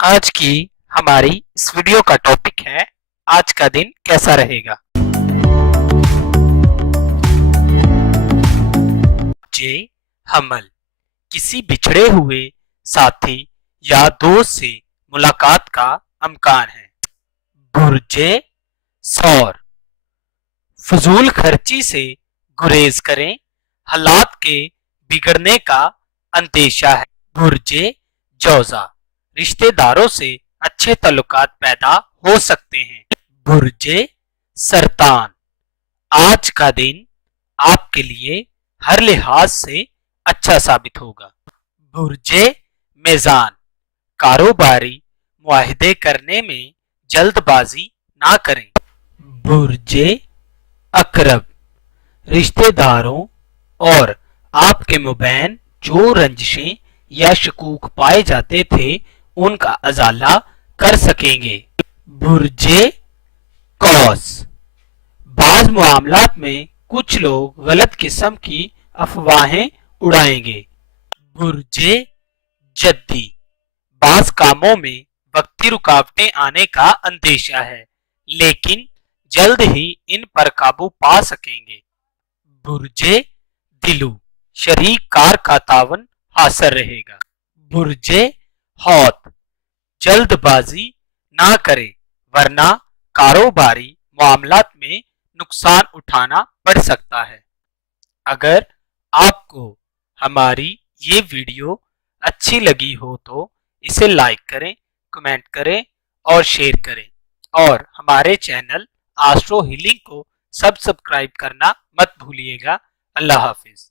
आज की हमारी इस वीडियो का टॉपिक है आज का दिन कैसा रहेगा। जे हमल किसी बिछड़े हुए साथी या दोस्त से मुलाकात का अमकान है। बुर्जे सौर फजूल खर्ची से गुरेज करें, हालात के बिगड़ने का अंदेशा है। बुर्जे जौजा रिश्तेदारों से अच्छे ताल्लुकात पैदा हो सकते हैं। बुर्जे सरतान आज का दिन आपके लिए हर लिहाज से अच्छा साबित होगा। बुर्जे मेज़ान कारोबारी मुआहिदे करने में जल्दबाजी ना करें। बुर्जे अकरब रिश्तेदारों और आपके मुबैन जो रंजिशें या शकूक पाए जाते थे उनका अजाला कर सकेंगे। बुर्जे कौस बाज मामलात में कुछ लोग गलत किस्म की अफवाहें उड़ाएंगे। बुर्जे जद्दी बाज कामों में वक्ती रुकावटें आने का अंदेशा है, लेकिन जल्द ही इन पर काबू पा सकेंगे। बुर्जे दिलू शरीक कार का तावन हासिल रहेगा। बुर्जे हौत जल्दबाजी ना करें, वरना कारोबारी मामलात में नुकसान उठाना पड़ सकता है। अगर आपको हमारी ये वीडियो अच्छी लगी हो तो इसे लाइक करें, कमेंट करें और शेयर करें, और हमारे चैनल एस्ट्रो हीलिंग को सब्सक्राइब करना मत भूलिएगा। अल्लाह हाफिज।